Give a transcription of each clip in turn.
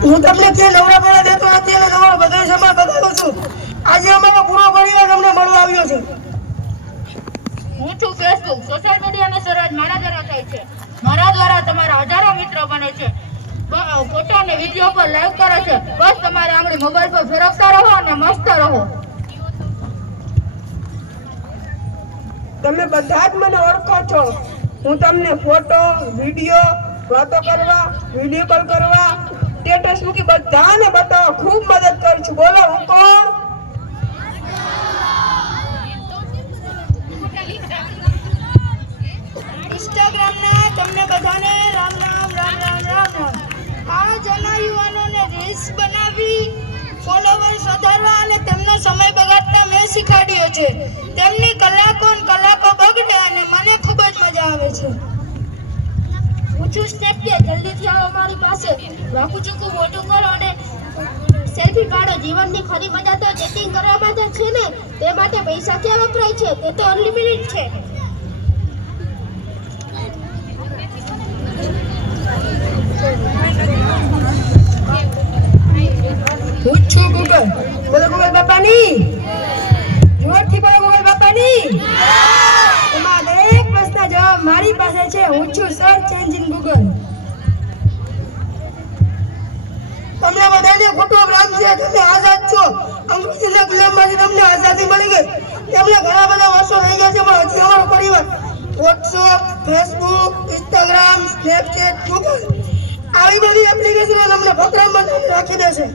હું તમને જે નવરા પડવા દેતો નથી અને તમારો બધો સમય બગાડું છું. આજે અમારો પૂરો પરિવાર તમને મળવા આવ્યો છે. હું છું ફેસબુક. સોશિયલ મીડિયાની શરૂઆત મારા દ્વારા થઈ છે. મારા દ્વારા તમારા હજારો મિત્રો બને છે. ફોટો અને વિડીયો પર લાઈવ કરે છે. બસ તમારે આંગળી મોબાઈલ પર ફેરવતા રહો અને મસ્ત રહો. તમે બધા જ મને ઓળખો છો. હું તમને ફોટો, વિડીયો, વાતો કરવા, વિડીયો કોલ કરવા, સ્ટેટસ મૂકી બધાને બતાવવા ખૂબ મદદ કરું છું. બોલો હું કોણ? ઇન્સ્ટાગ્રામના તમને બધાને રામ રામ રામ રામ રામ રામ. આ જના યુવાનોને રીલ્સ બનાવી ફોલોવર્સ વધારવા અને તેમનો સમય બગાડતા મેં શીખવાડ્યો છે. તેમની કલાકો બગડે અને મને ખૂબ જ મજા આવે છે. હું છું સ્ટેપ જલ્દીથી આવો મારી પાસે. વાકું ચૂકું મોટું કરો અને સેલ્ફી પાડો. જીવનની ખરી મજા તો ચેટિંગ કરવામાં જ છે ને. તે માટે પૈસા ક્યાં વપરાય છે? તે તો અનલિમિટેડ છે. હું છું ગૂગલ. બોલો ગૂગલ બાપાની. જોરથી બોલો ગૂગલ બાપાની. તમારા દરેક પ્રશ્નના જવાબ મારી પાસે છે. હું છું સર્ચ એન્જિન ગૂગલ. તમને બધાને ખોટો ભ્રમ છે. તમે આઝાદ છો. અંગ્રેજીના ગુલામમાંથી તમને આઝાદી મળી ગઈ. તેમને ઘણા બધા વર્ષો થઈ ગયા છે, પણ હજી અમારો પરિવાર WhatsApp, Facebook, Instagram, Snapchat, Google આવી બધી એપ્લિકેશનો તમને ફકરામ બનાવીને રાખી દેશે.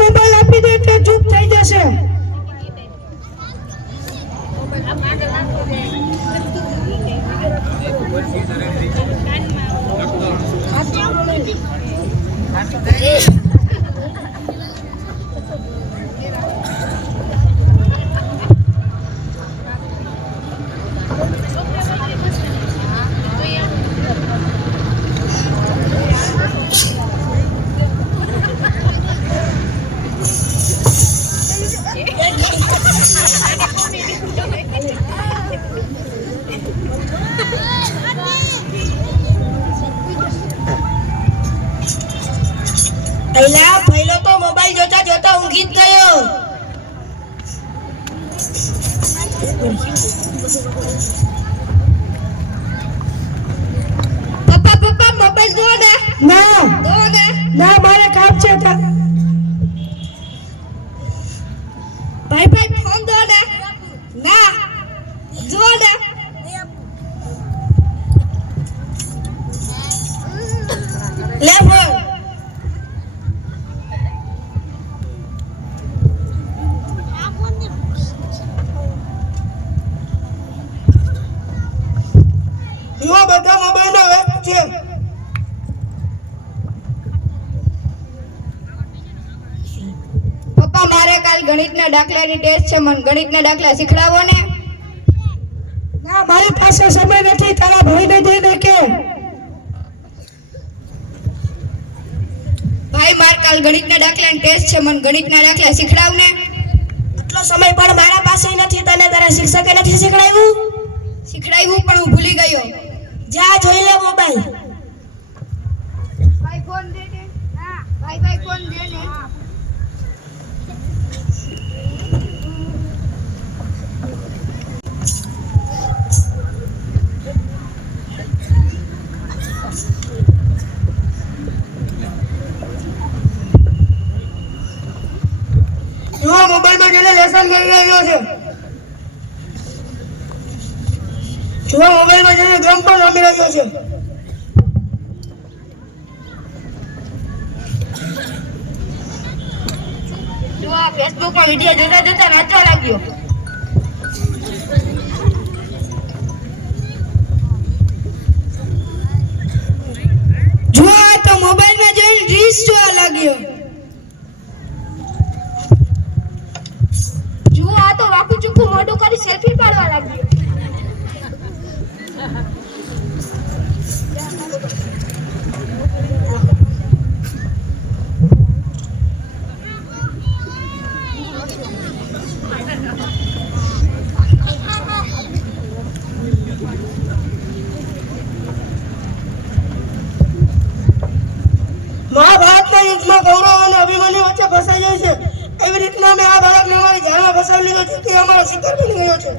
મોબાઈલ આપી દે તો ચૂપ થઈ જશે. પહેલો તો મોબાઈલ જોતા જોતા ઊંઘી જ ગયો. પપ્પા મોબાઈલ દો ને. ના મારે કામ છે. ભાઈ ફોન દો ને. ના જો ને. લે ફોન. બધા મોબાઈલમાં વેબ છે. પપ્પા મારે કાલ ગણિતના દાખલાની ટેસ્ટ છે. મને ગણિતના દાખલા શીખડાવો ને. ના મારી પાસે સમય નથી. તારા ભાઈને જઈને કે ભાઈ મારે કાલ ગણિતના દાખલાની ટેસ્ટ છે. મને ગણિતના દાખલા શીખડાવ ને. આટલો સમય પણ મારા પાસે નથી. તને તારા શિક્ષકે નથી શીખડાવ્યું પણ હું ભૂલી ગયો. જા જોઈ લે મોબાઈલ. ભાઈ ફોન દે ને. ભાઈ ફોન દે ને. મોબાઈલમાં જેને લેસન કરી રહ્યો છે. મોબાઈલમાં જેને ગેમ પણ રમી રહ્યો છે. જો આ ફેસબુકમાં વિડીયો જોતા જોતા નાચવા લાગ્યો. જો આ તો મોબાઈલમાં જોઈને રીલ્સ જોવા લાગ્યો. જો આ તો વાકું ચૂકું મોઢું કરી સેલ્ફી પાડવા લાગ્યો. ભારતના યુદ્ધમાં ગૌરવ અને અભિમાની વચ્ચે ફસાઈ જાય છે એવી રીતના અમે આ બાળકને અમારી જાળમાં ફસાવી લીધો છે તે અમારો શિકાર બની ગયો છે.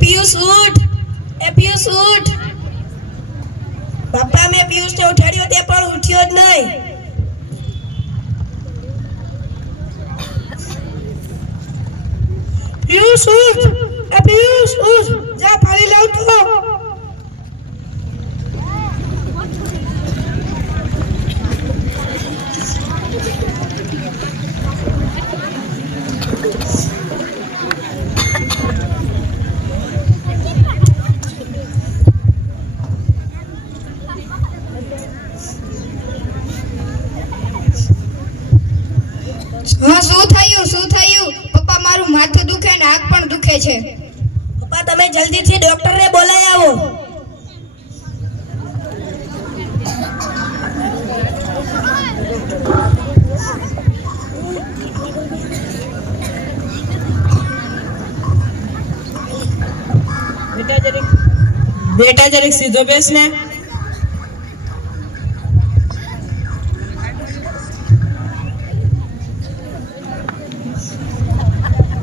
પિયુષ ઉઠ. પિયુષ ઉઠ. પપ્પા મેં પિયુષને ઉઠાડ્યો તે પણ ઉઠ્યો જ નહીં. પિયુષ ઉઠ. પિયુષ ઉઠ. જા પાણી લાવ તો. હા, શું થયું? શું થયું? પપ્પા, મારું માથું દુખે ને હાથ પણ દુખે છે. પપ્પા, તમે જલ્દીથી ડોક્ટરને બોલાવી આવો. બેટા જરીક સીધો બેસ ને.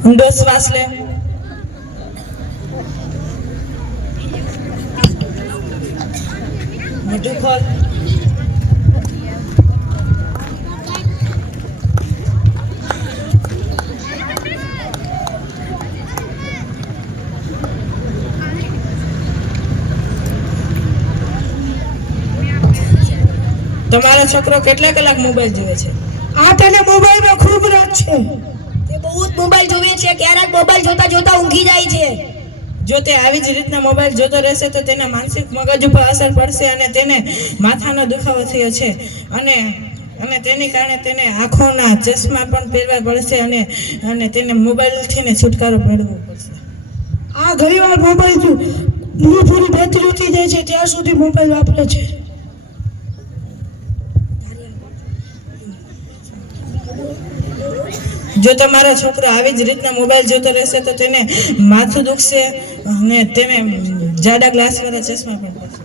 ઊંડો શ્વાસ લે. મોઢું ખોલ. તમારો છોકરો કેટલા કલાક મોબાઈલ જોવે છે? આ તને મોબાઈલમાં ખૂબ રસ છે. તે બહુ જ મોબાઈલ જોવે છે. ક્યારેક મોબાઈલ જોતા જોતા ઊંઘી જાય છે. જો તે આવી જ રીતના મોબાઈલ જોતો રહેશે તો તેના માનસિક મગજ ઉપર અસર પડશે અને તેને માથાનો દુખાવો થયો છે અને તેની કારણે તેને આંખોના ચશ્મા પણ પહેરવા પડશે અને તેને મોબાઈલથી ને છુટકારો મેળવવો પડશે. આ ઘણીવાર મોબાઈલ પૂરી બેટરી ઉતરી જાય છે ત્યાં સુધી મોબાઈલ વાપરે છે. જો તમારો છોકરો આવી જ રીતના મોબાઈલ જોતો રહેશે તો તેને માથું દુખશે અને તેને જાડા ગ્લાસવાળા ચશ્મા પણ પડશે.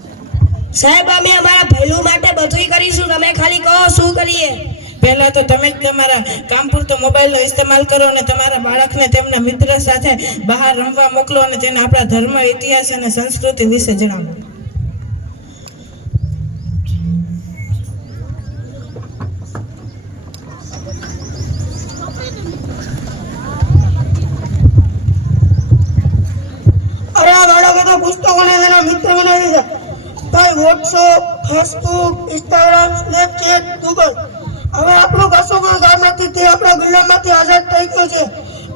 સાહેબ, અમે અમારા ભૈલું માટે બધુંય કરીશું. તમે ખાલી કહો શું કરીએ. પહેલા તો તમે જ તમારા કામ પૂરતો મોબાઈલનો ઇસ્તેમાલ કરો અને તમારા બાળકને તેમના મિત્ર સાથે બહાર રમવા મોકલો અને તેને આપણા ધર્મ, ઇતિહાસ અને સંસ્કૃતિ વિશે જણાવો. અરે આ બાળકે તો પુસ્તકોને તેના મિત્ર બનાવી દીધા. ભાઈ WhatsApp, Facebook, Instagram, Snapchat, Google. હવે આપણું કશું કોઈ કામ નથી. તે આપણા ગુલામમાંથી આઝાદ થઈ ગયો છે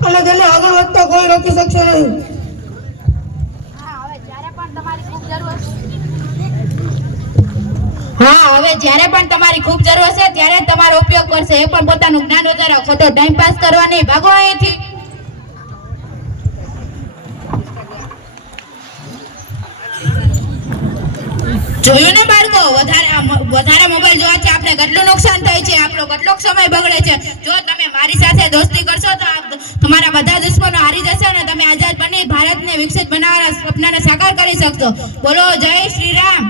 અને તેને આગળ વધતા કોઈ રોકી શકશે નહીં. હા, હવે જ્યારે પણ તમારી ખૂબ જરૂર હશે ત્યારે જ તમારો ઉપયોગ કરશે. એ પણ પોતાનું જ્ઞાન વધારો, ખોટો ટાઈમ પાસ કરવા નહીં. ભાગો અહીંથી. જોયું ને બાળકો, વધારે મોબાઈલ જોવાથી આપણે કેટલું નુકસાન થાય છે, આપણો કેટલો સમય બગડે છે. જો તમે મારી સાથે દોસ્તી કરશો તો તમારા બધા દુશ્મનો હારી જશે અને તમે આઝાદ બની ભારતને વિકસિત બનાવવાના સપનાને સાકાર કરી શકશો. બોલો જય શ્રી રામ.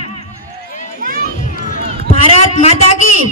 ભારત માતા કી.